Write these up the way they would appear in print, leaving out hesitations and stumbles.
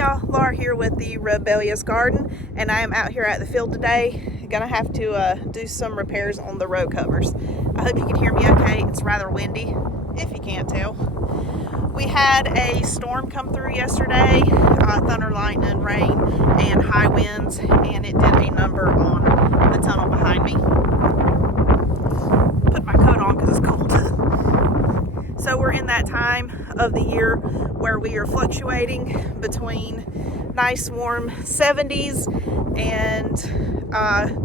y'all, Laura here with the Rebellious Garden, and I am out here at the field today. Gonna have to do some repairs on the row covers. I hope you can hear me okay. It's rather windy, if you can't tell. We had a storm come through yesterday, thunder, lightning, rain, and high winds, and it did a number on the tunnel behind me. Put my coat on because it's cold. So we're in that time of the year where we are fluctuating between nice warm 70s and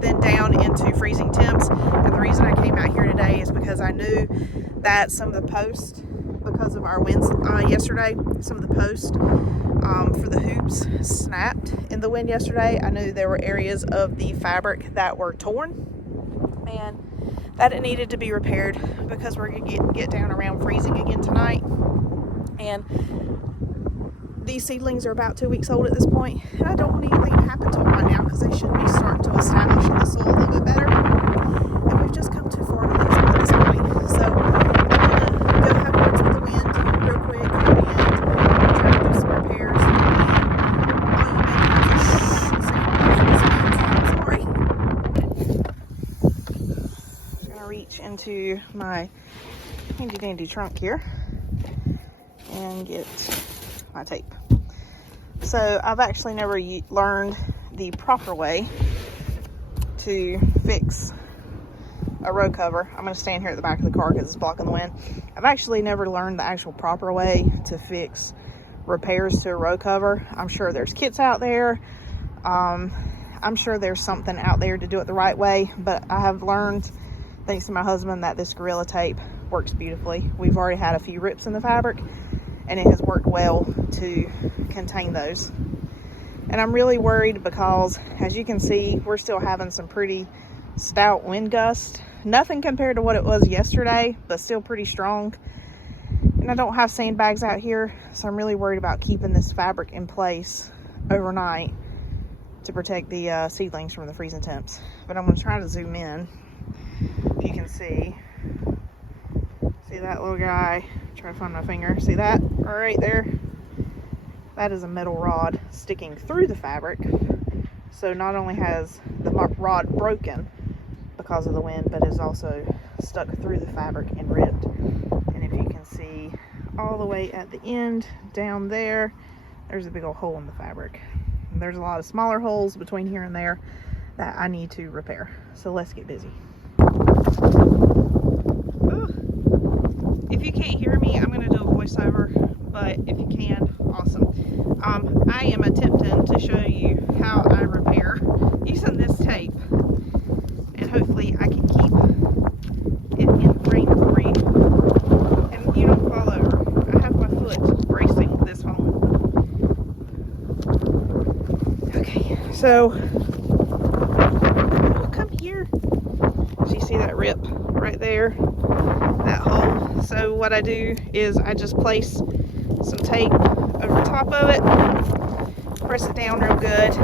then down into freezing temps. And the reason I came out here today is because I knew that some of the posts, because of our winds yesterday, some of the posts for the hoops snapped in the wind yesterday. I knew there were areas of the fabric that were torn, and that it needed to be repaired because we're going to get down around freezing again tonight. And these seedlings are about 2 weeks old at this point, and I don't want anything to happen to them right now because they should be starting to establish in the soil a little bit better. And we've just come too far to lose them at this point. So I'm going to go have words with the wind real quick and try to do some repairs. Reach into my handy dandy trunk here and get my tape. So I've actually never learned the proper way to fix a row cover. I'm going to stand here at the back of the car because it's blocking the wind. I've actually never learned the actual proper way to fix repairs to a row cover. I'm sure there's kits out there. I'm sure there's something out there to do it the right way, but I have learned, thanks to my husband, that this Gorilla Tape works beautifully. We've already had a few rips in the fabric, and it has worked well to contain those. And I'm really worried because, as you can see, we're still having some pretty stout wind gusts. Nothing compared to what it was yesterday, but still pretty strong. And I don't have sandbags out here, so I'm really worried about keeping this fabric in place overnight to protect the seedlings from the freezing temps. But I'm going to try to zoom in. If you can see that little guy, try to find my finger, see that right there? That is a metal rod sticking through the fabric. So not only has the rod broken because of the wind, but is also stuck through the fabric and ripped. And if you can see all the way at the end down there, there's a big old hole in the fabric. And there's a lot of smaller holes between here and there that I need to repair. So let's get busy. If you can't hear me, I'm going to do a voiceover, but if you can, awesome. I am attempting to show you how I repair using this tape, and hopefully I can keep it in frame for you, and you don't fall over. I have my foot bracing this home. Okay, so come here. So you see that rip right there, that hole. So what I do is I just place some tape over top of it, press it down real good,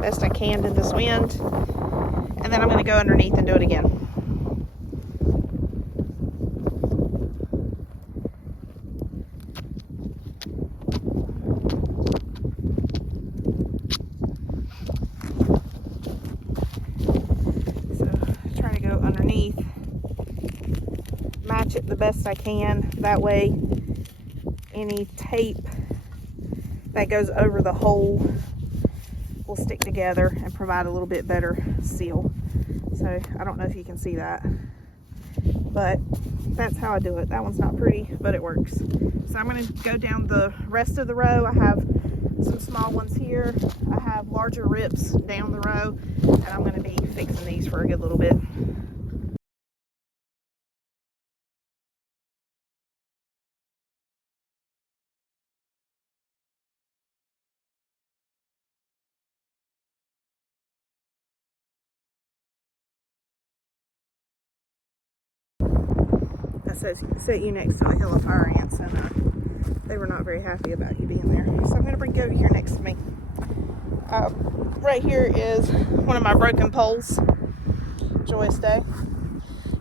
best I can in this wind, and then I'm going to go underneath and do it again. Underneath, match it the best I can. That way any tape that goes over the hole will stick together and provide a little bit better seal. So I don't know if you can see that, but that's how I do it. That one's not pretty, but it works. So I'm going to go down the rest of the row. I have some small ones here. I have larger rips down the row, and I'm going to be fixing these for a good little bit. I set you next to a hill of fire ants, and they were not very happy about you being there. So I'm going to bring you over here next to me. Right here is one of my broken poles. Joy, stay.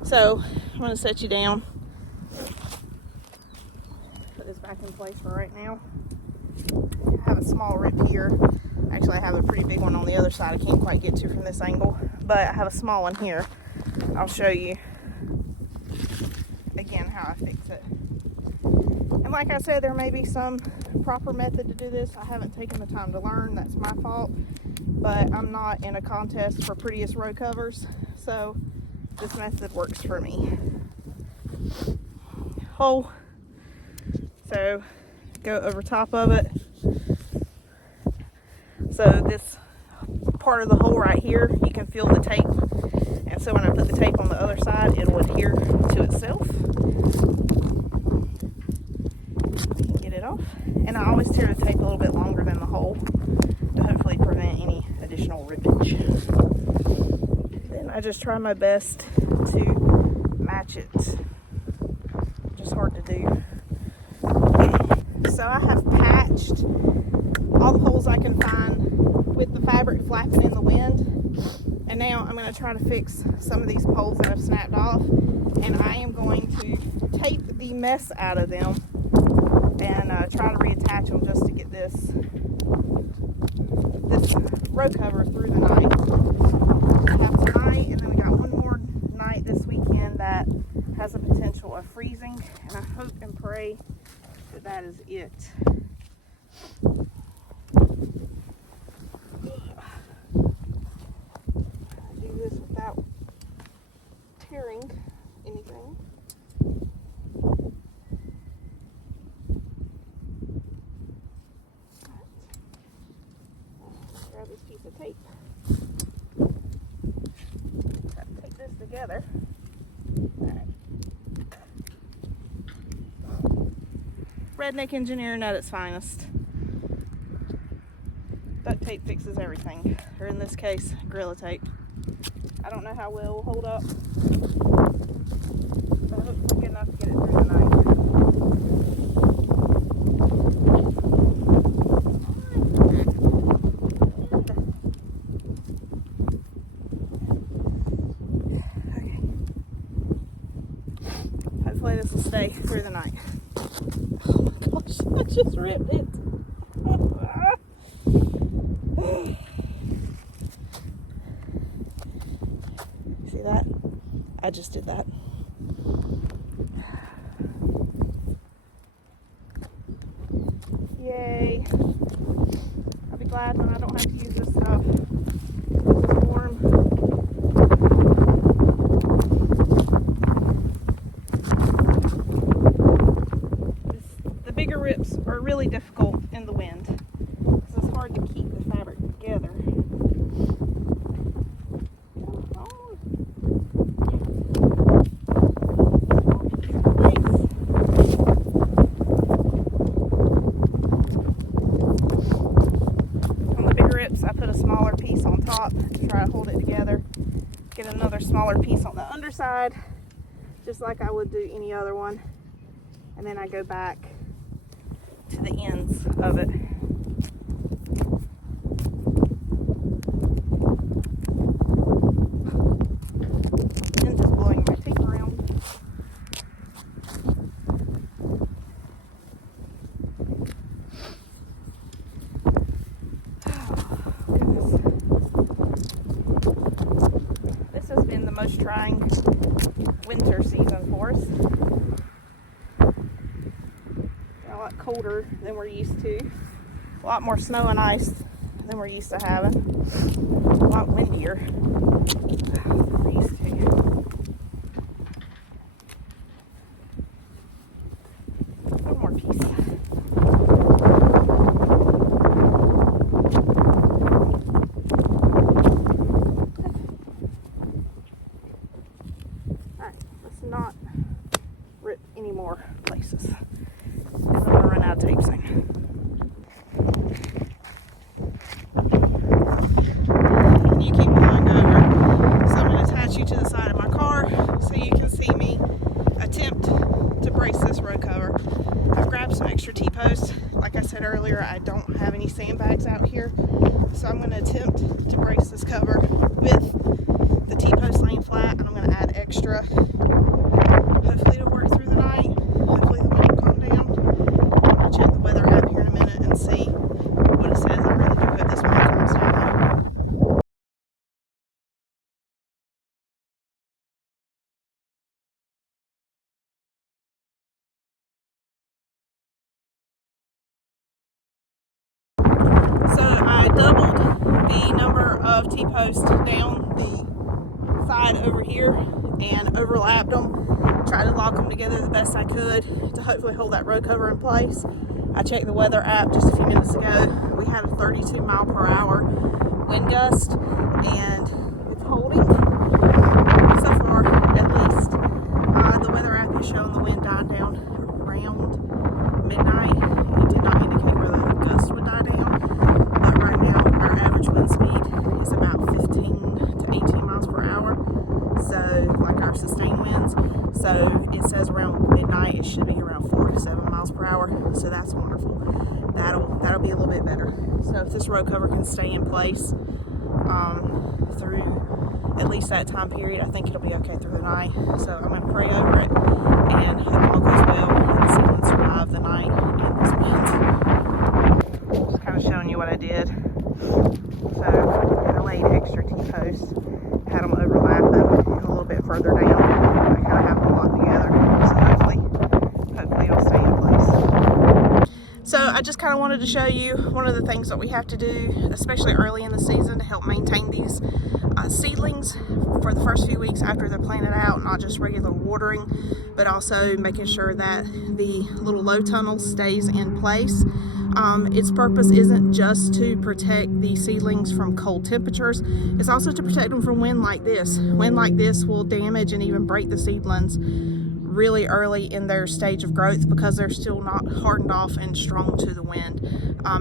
So I'm going to set you down. Put this back in place for right now. I have a small rip here. Actually, I have a pretty big one on the other side I can't quite get to from this angle, but I have a small one here. I'll show you again how I fix it. And like I said, there may be some proper method to do this. I haven't taken the time to learn. That's my fault. But I'm not in a contest for prettiest row covers, so this method works for me. Hole. So go over top of it. So this part of the hole right here, you can feel the tape. And so when I put the tape on the other side, it'll adhere to itself. I can get it off. And I always tear the tape a little bit longer than the hole to hopefully prevent any additional rippage. Then I just try my best to match it. Just hard to do. So I have patched all the holes I can find with the fabric flapping in the wind. And now I'm going to try to fix some of these poles that have snapped off. And I am going to tape the mess out of them and try to reattach them just to get this row cover through the night. We have tonight, and then we got one more night this weekend that has a potential of freezing. And I hope and pray that that is it. Do this without tearing anything. Grab this piece of tape. Take this together. Alright. Redneck engineering at its finest. Duct tape fixes everything, or in this case, Gorilla Tape. I don't know how well it will hold up, but I hope it's good enough to get it through the night. Okay. Hopefully this will stay through the night. Oh my gosh, I just ripped it. See that? I just did that. Yay. I'll be glad when I don't have to use this stuff. It's warm. The bigger rips are really difficult in the wind because it's hard to keep the fabric together. I put a smaller piece on top to try to hold it together. Get another smaller piece on the underside, just like I would do any other one. And then I go back to the ends of it. And just blowing my tape around. Most trying winter season for us. A lot colder than we're used to. A lot more snow and ice than we're used to having. A lot windier than we're used to. One more piece. Not rip any more places. I'm going to run out of tape soon. You keep going over. So I'm going to attach you to the side of my car so you can see me attempt to brace this row cover. I've grabbed some extra T-posts. Like I said earlier, I don't have any sandbags out here. So I'm going to attempt to brace this cover with the T-post laying flat, and I'm going to add extra. Hopefully it'll work through the night. Hopefully the wind will calm down. I'll check the weather app here in a minute and see of T-posts down the side over here and overlapped them. Tried to lock them together the best I could to hopefully hold that road cover in place. I checked the weather app just a few minutes ago. We had a 32 mile per hour wind gust, and it's holding so far, at least. The weather app is showing the wind dying down around midnight. It did not indicate whether the gust would die down, but right now our average wind speed is about 15 to 18 miles per hour. So, like our sustained winds. So it says around midnight it should be around 4 to 7 miles per hour. So that's wonderful. That'll be a little bit better. So if this road cover can stay in place through at least that time period, I think it'll be okay through the night. So I'm going to pray over it and hope all goes well and the seedlings survive the night in this wind. Just kind of showing you what I did. So I laid extra T-posts, had them overlap them a little bit further down. I kind of have them locked together, so hopefully it'll stay in place. So I just kind of wanted to show you one of the things that we have to do, especially early in the season, to help maintain these seedlings for the first few weeks after they're planted out. Not just regular watering, but also making sure that the little low tunnel stays in place. Its purpose isn't just to protect the seedlings from cold temperatures, it's also to protect them from wind like this. Wind like this will damage and even break the seedlings really early in their stage of growth because they're still not hardened off and strong to the wind.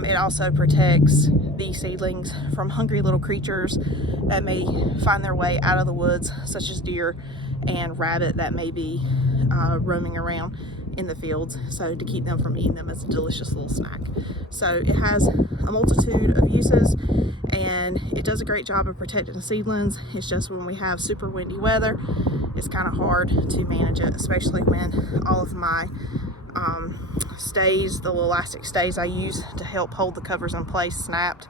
It also protects the seedlings from hungry little creatures that may find their way out of the woods, such as deer and rabbit that may be roaming around in the fields, so to keep them from eating them as a delicious little snack. So it has a multitude of uses and it does a great job of protecting the seedlings. It's just when we have super windy weather, it's kind of hard to manage it, especially when all of my stays, the little elastic stays I use to help hold the covers in place, snapped.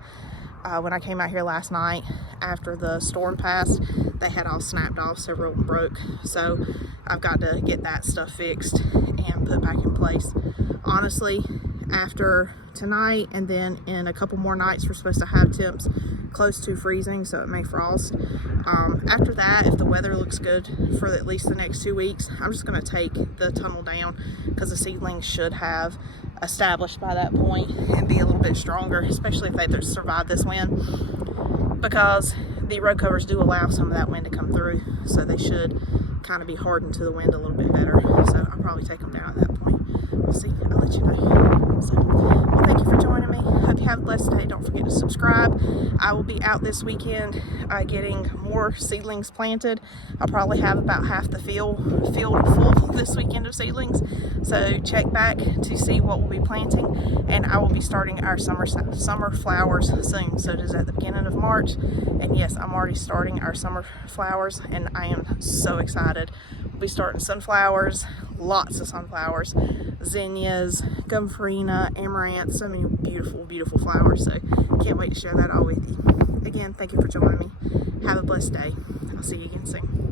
When I came out here last night after the storm passed, they had all snapped off, several of them broke. So I've got to get that stuff fixed and put back in place. Honestly, after tonight and then in a couple more nights, we're supposed to have temps close to freezing, so it may frost. After that, if the weather looks good for at least the next 2 weeks, I'm just going to take the tunnel down because the seedlings should have established by that point and be a little bit stronger, especially if they survive this wind, because the road covers do allow some of that wind to come through, so they should kind of be hardened to the wind a little bit better. So I'll probably take them down at that point. We'll see. I'll let you know. So, well, thank you for joining me. Hope you have a blessed day. Don't forget to subscribe. I will be out this weekend getting more seedlings planted. I'll probably have about half the field full this weekend of seedlings. So check back to see what we'll be planting, and I will be starting our summer flowers soon. So it is at the beginning of March, and yes, I'm already starting our summer flowers, and I am so excited. We'll be starting sunflowers, lots of sunflowers, zinnias, gumfarina, amaranth, so many beautiful, beautiful flowers. So can't wait to share that all with you. Again, thank you for joining me. Have a blessed day. I'll see you again soon.